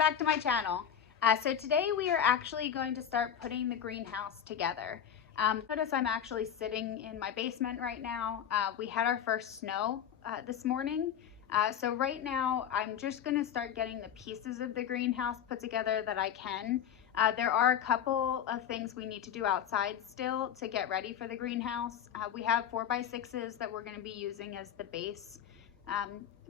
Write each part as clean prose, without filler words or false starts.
back to my channel. So today we are actually going to start putting the greenhouse together. Notice I'm actually sitting in my basement right now. We had our first snow this morning. So right now I'm just going to start getting the pieces of the greenhouse put together that I can. There are a couple of things we need to do outside still to get ready for the greenhouse. We have 4x6s that we're going to be using as the base.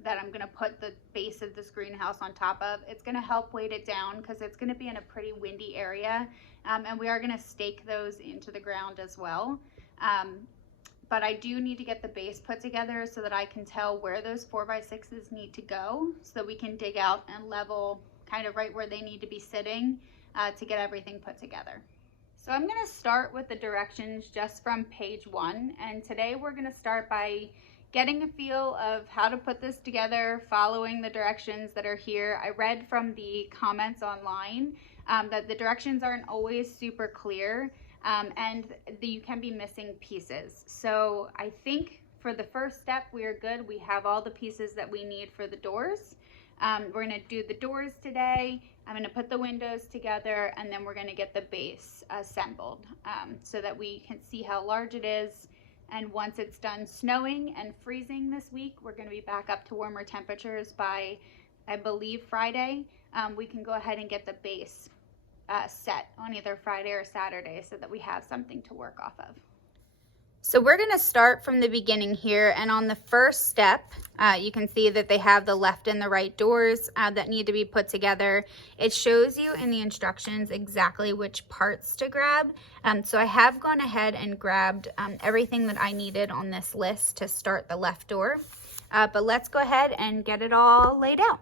That I'm going to put the base of this greenhouse on top of. It's going to help weight it down because it's going to be in a pretty windy area, and we are going to stake those into the ground as well. But I do need to get the base put together so that I can tell where those 4x6s need to go, so that we can dig out and level kind of right where they need to be sitting to get everything put together. So I'm going to start with the directions just from page 1, and today we're going to start by getting a feel of how to put this together, following the directions that are here. I read from the comments online that the directions aren't always super clear, and you can be missing pieces. So I think for the first step, we are good. We have all the pieces that we need for the doors. We're gonna do the doors today. I'm gonna put the windows together, and then we're gonna get the base assembled so that we can see how large it is. And once it's done snowing and freezing this week, we're going to be back up to warmer temperatures by, I believe, Friday. We can go ahead and get the base set on either Friday or Saturday so that we have something to work off of. So we're going to start from the beginning here, and on the first step, you can see that they have the left and the right doors that need to be put together. It shows you in the instructions exactly which parts to grab. So I have gone ahead and grabbed everything that I needed on this list to start the left door. But let's go ahead and get it all laid out.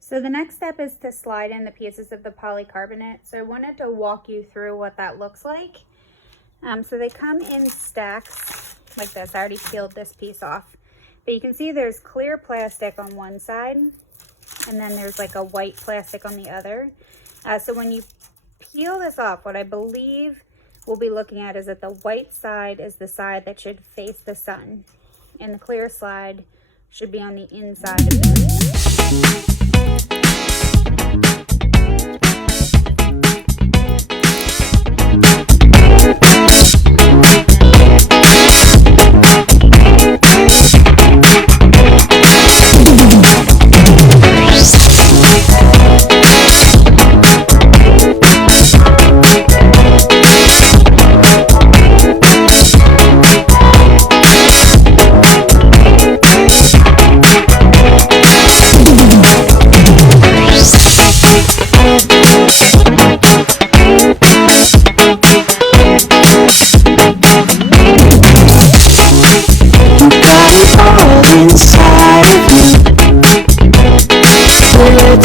So the next step is to slide in the pieces of the polycarbonate. So I wanted to walk you through what that looks like. So they come in stacks like this. I already peeled this piece off. But you can see there's clear plastic on one side, and then there's like a white plastic on the other. So when you peel this off, what I believe we'll be looking at is that the white side is the side that should face the sun, and the clear side should be on the inside of it.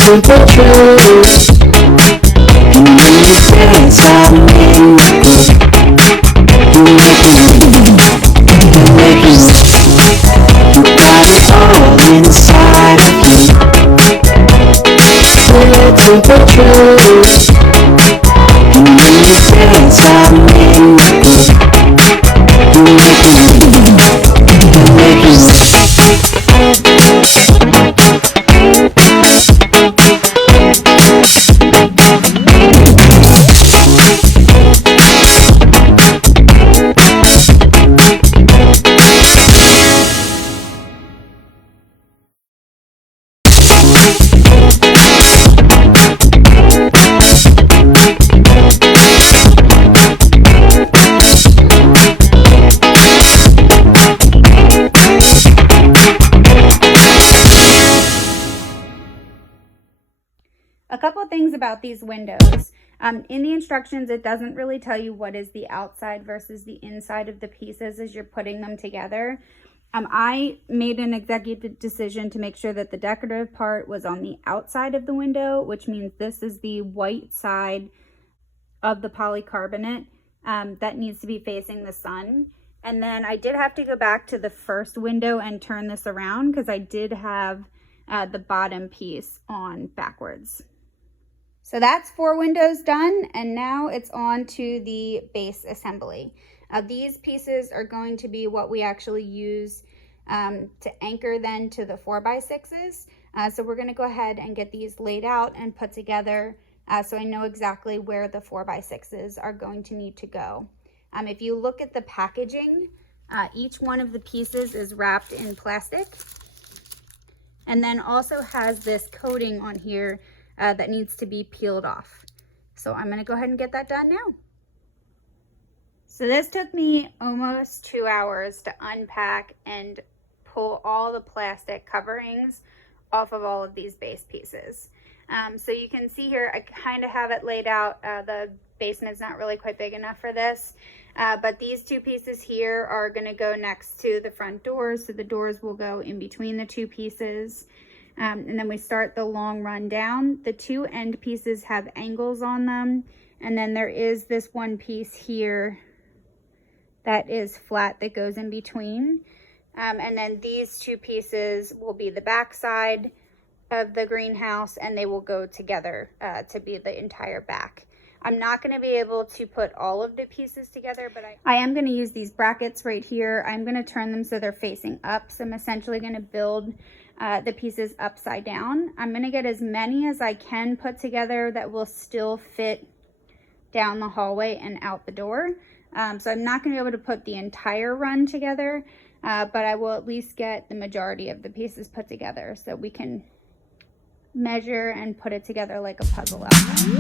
The truth, and when you dance, I'm in the group. You got it all inside of you. We're to the truth, and when you dance, I'm in the group. You make A couple of things about these windows. In the instructions, it doesn't really tell you what is the outside versus the inside of the pieces as you're putting them together. I made an executive decision to make sure that the decorative part was on the outside of the window, which means this is the white side of the polycarbonate that needs to be facing the sun. And then I did have to go back to the first window and turn this around because I did have the bottom piece on backwards. So that's 4 windows done, and now it's on to the base assembly. These pieces are going to be what we actually use to anchor then to the 4x6s. So we're going to go ahead and get these laid out and put together so I know exactly where the 4x6s are going to need to go. If you look at the packaging, each one of the pieces is wrapped in plastic and then also has this coating on here that needs to be peeled off. So I'm going to go ahead and get that done now. So this took me almost 2 hours to unpack and pull all the plastic coverings off of all of these base pieces. So you can see here, I kind of have it laid out. The basement's not really quite big enough for this, but these 2 pieces here are going to go next to the front doors. So the doors will go in between the 2 pieces. And then we start the long run down. The 2 end pieces have angles on them. And then there is this one piece here that is flat that goes in between. And then these 2 pieces will be the back side of the greenhouse, and they will go together to be the entire back. I'm not going to be able to put all of the pieces together, but I am going to use these brackets right here. I'm going to turn them so they're facing up. So I'm essentially going to build the pieces upside down. I'm going to get as many as I can put together that will still fit down the hallway and out the door. So I'm not going to be able to put the entire run together, but I will at least get the majority of the pieces put together so we can measure and put it together like a puzzle outline.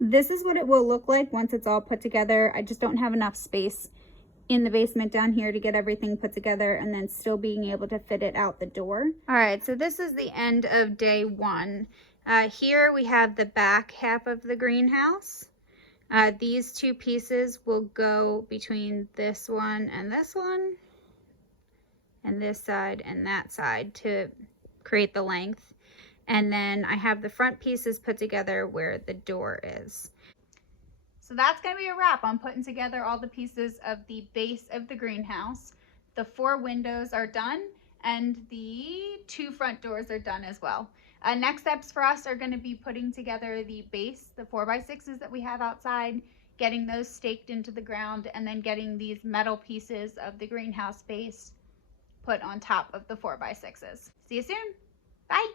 This is what it will look like once it's all put together. I just don't have enough space in the basement down here to get everything put together and then still being able to fit it out the door. All right, so this is the end of day 1. Here we have the back half of the greenhouse. These 2 pieces will go between this one, and this side and that side to create the length. And then I have the front pieces put together where the door is. So that's going to be a wrap on putting together all the pieces of the base of the greenhouse. The 4 windows are done and the 2 front doors are done as well. Next steps for us are going to be putting together the base, the 4x6s that we have outside, getting those staked into the ground, and then getting these metal pieces of the greenhouse base put on top of the 4x6s. See you soon. Bye.